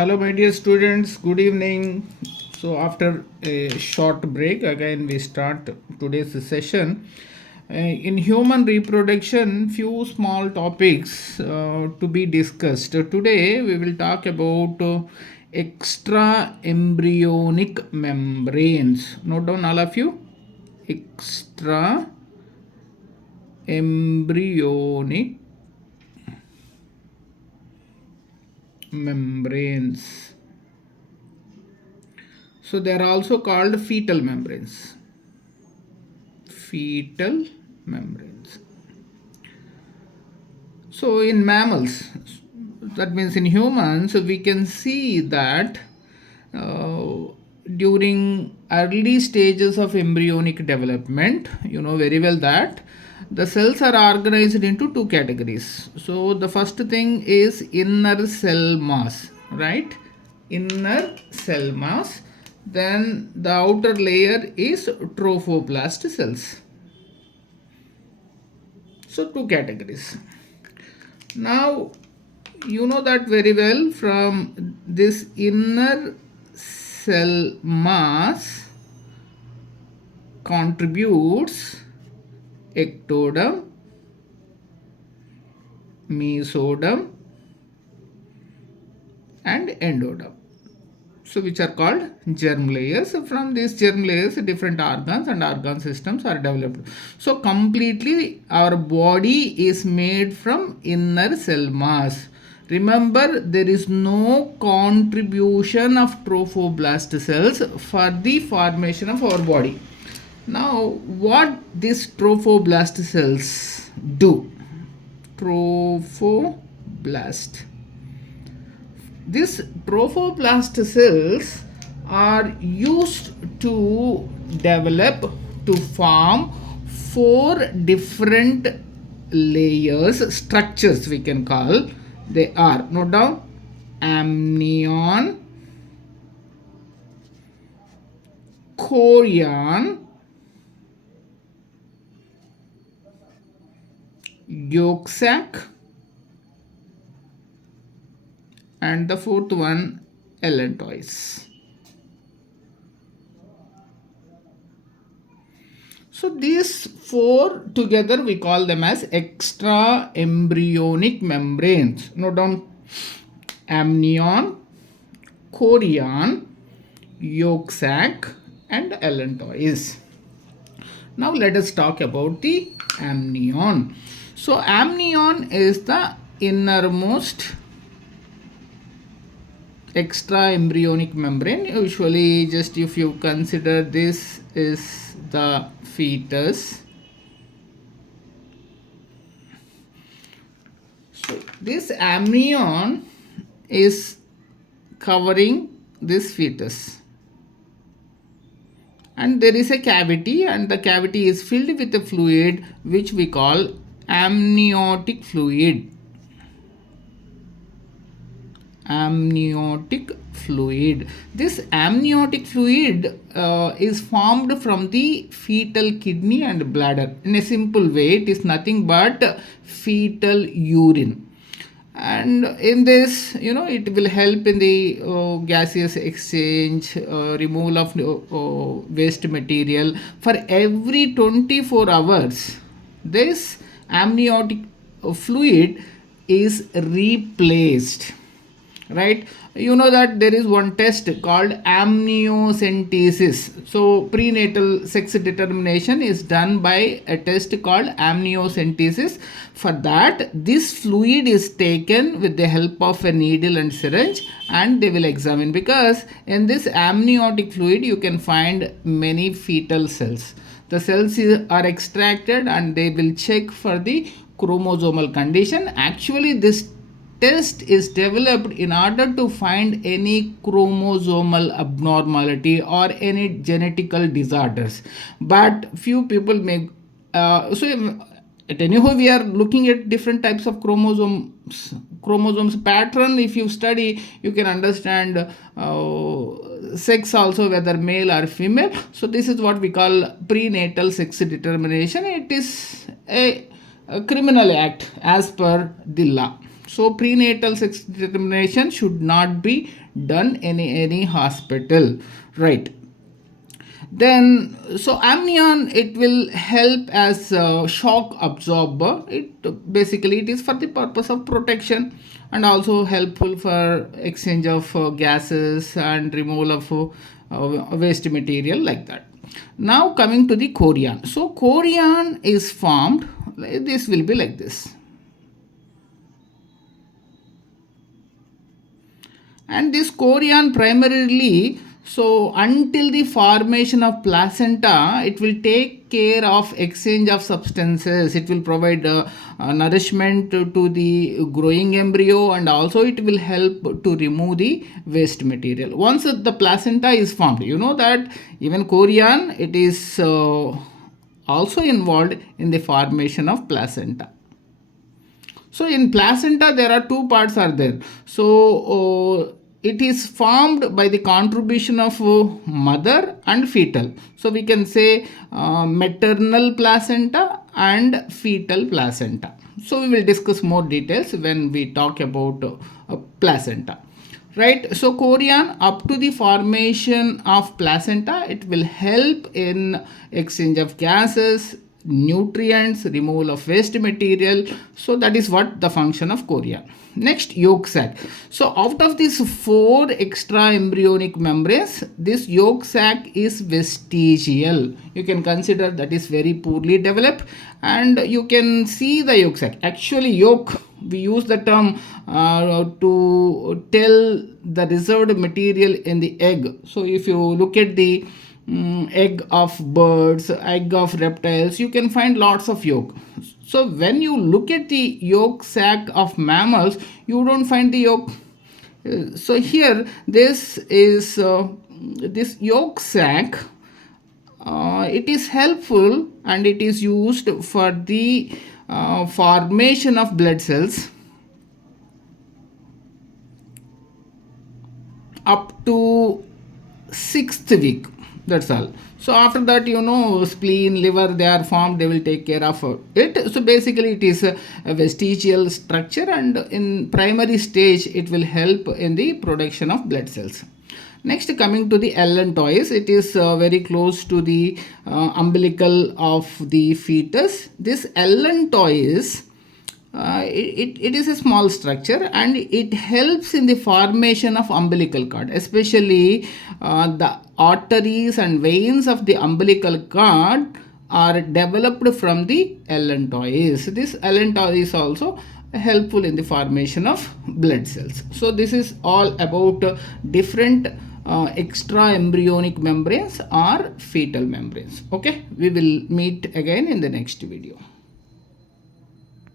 Hello, my dear students. Good evening. So, after a short break, again we start today's session. In human reproduction, few small topics to be discussed. Today, we will talk about extra embryonic membranes. Note down all of you. Extra embryonic membranes. So they are also called fetal membranes. Fetal membranes. So in mammals, that means in humans, we can see that during early stages of embryonic development, you know very well that the cells are organized into two categories. So the first thing is inner cell mass, right? Inner cell mass. Then the outer layer is trophoblast cells. So two categories. Now you know that very well from this inner cell mass contributes ectoderm, mesoderm and endoderm. So which are called germ layers. From these germ layers, different organs and organ systems are developed. So completely our body is made from inner cell mass. Remember, there is no contribution of trophoblast cells for the formation of our body. Now, what these trophoblast cells do? Trophoblast. These trophoblast cells are used to develop to form four different layers, structures we can call. They are, note down, amnion, chorion, yolk sac, and the fourth one, allantois. So these four together we call them as extra embryonic membranes. Note down, amnion, chorion, yolk sac and allantois. Now let us talk about the amnion. So amnion is the innermost extra embryonic membrane. Usually, just if you consider this is the fetus. So this amnion is covering this fetus, and there is a cavity, and the cavity is filled with a fluid which we call amniotic fluid. Amniotic fluid. This amniotic fluid is formed from the fetal kidney and bladder. In a simple way, it is nothing but fetal urine. And in this, you know, it will help in the gaseous exchange, removal of waste material. For every 24 hours, this amniotic fluid is replaced, right? You know that there is one test called amniocentesis. So prenatal sex determination is done by a test called amniocentesis. For that, this fluid is taken with the help of a needle and syringe, and they will examine, because in this amniotic fluid you can find many fetal cells. The cells are extracted and they will check for the chromosomal condition. Actually, this test is developed in order to find any chromosomal abnormality or any genetical disorders, but few people may at anyhow we are looking at different types of chromosomes pattern. If you study, you can understand sex also, whether male or female. So this is what we call prenatal sex determination. It is a criminal act as per the law. So prenatal sex determination should not be done in any hospital, right? Then, so amnion, it will help as a shock absorber. It basically, it is for the purpose of protection and also helpful for exchange of gases and removal of waste material, like that. Now coming to the chorion. So chorion is formed, this will be like this. And this chorion primarily, so until the formation of placenta, it will take care of exchange of substances. It will provide nourishment to the growing embryo, and also it will help to remove the waste material. Once the placenta is formed, you know that even chorion, it is also involved in the formation of placenta. So in placenta there are two parts are there. So it is formed by the contribution of mother and fetal. So we can say maternal placenta and fetal placenta. So we will discuss more details when we talk about placenta. Right, so chorion, up to the formation of placenta, it will help in exchange of gases, nutrients, removal of waste material. So that is what the function of chorion. Next, yolk sac. So out of these 4 extra embryonic membranes, this yolk sac is vestigial. You can consider that is very poorly developed, and you can see the yolk sac. Actually, yolk, we use the term to tell the reserved material in the egg. So if you look at the egg of birds, egg of reptiles, you can find lots of yolk. So when you look at the yolk sac of mammals, you don't find the yolk. So here, this is this yolk sac. It is helpful and it is used for the formation of blood cells up to 6th week. That's all. So after that, you know, spleen, liver, they are formed, they will take care of it. So basically it is a vestigial structure, and in primary stage it will help in the production of blood cells. Next, coming to the allantois, it is very close to the umbilical of the fetus. This allantois, it is a small structure and it helps in the formation of umbilical cord, especially the arteries and veins of the umbilical cord are developed from the allantois. This allantois is also helpful in the formation of blood cells. So this is all about different extra embryonic membranes or fetal membranes. Okay, we will meet again in the next video.